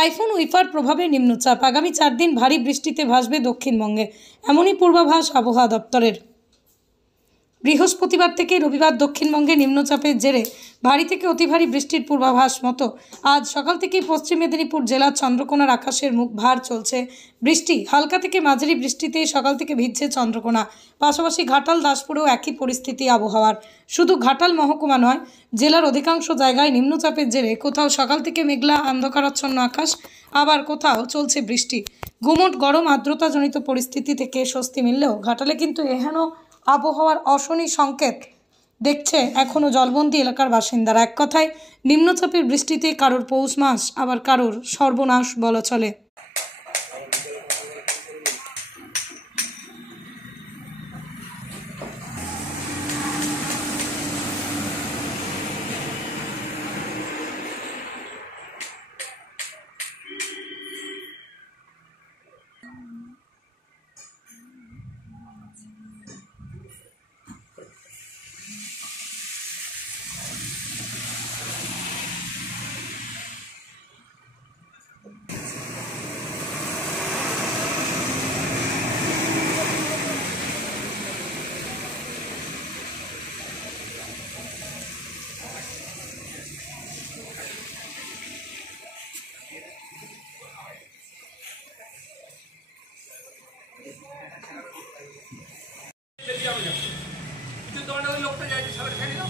টাইফুন উইফার প্রভাবে নিম্নচাপ, আগামী 4 দিন ভারী বৃষ্টিতে ভাসবে দক্ষিণবঙ্গে, এমনই পূর্বাভাস আবহাওয়া দপ্তরের। বৃহস্পতিবার থেকে রবিবার দক্ষিণবঙ্গে নিম্নচাপের জেরে ভারী থেকে অতি ভারী বৃষ্টির পূর্বাভাস মতো আজ সকাল থেকেই পশ্চিম মেদিনীপুর জেলার চন্দ্রকোনার আকাশের মুখ ভার চলছে বৃষ্টি। হালকা থেকে মাঝারি বৃষ্টিতে সকাল থেকে ভিজছে চন্দ্রকোনা, পাশাপাশি ঘাটাল দাসপুরেও একই পরিস্থিতি আবহাওয়ার। শুধু ঘাটাল মহকুমা নয়, জেলার অধিকাংশ জায়গায় নিম্নচাপের জেরে কোথাও সকাল থেকে মেঘলা অন্ধকারাচ্ছন্ন আকাশ, আবার কোথাও চলছে বৃষ্টি। গুমোট গরম আর্দ্রতাজনিত পরিস্থিতি থেকে স্বস্তি মিললেও ঘাটালে কিন্তু এহেন আবহাওয়ার অশনি সংকেত দেখছে এখনও জলবন্দী এলাকার বাসিন্দারা। এক কথায় নিম্নচাপের বৃষ্টিতে কারোর পৌষ মাস, আবার কারোর সর্বনাশ বলা চলে। লোকটা যাইতে সামনে খেয়ে দাও।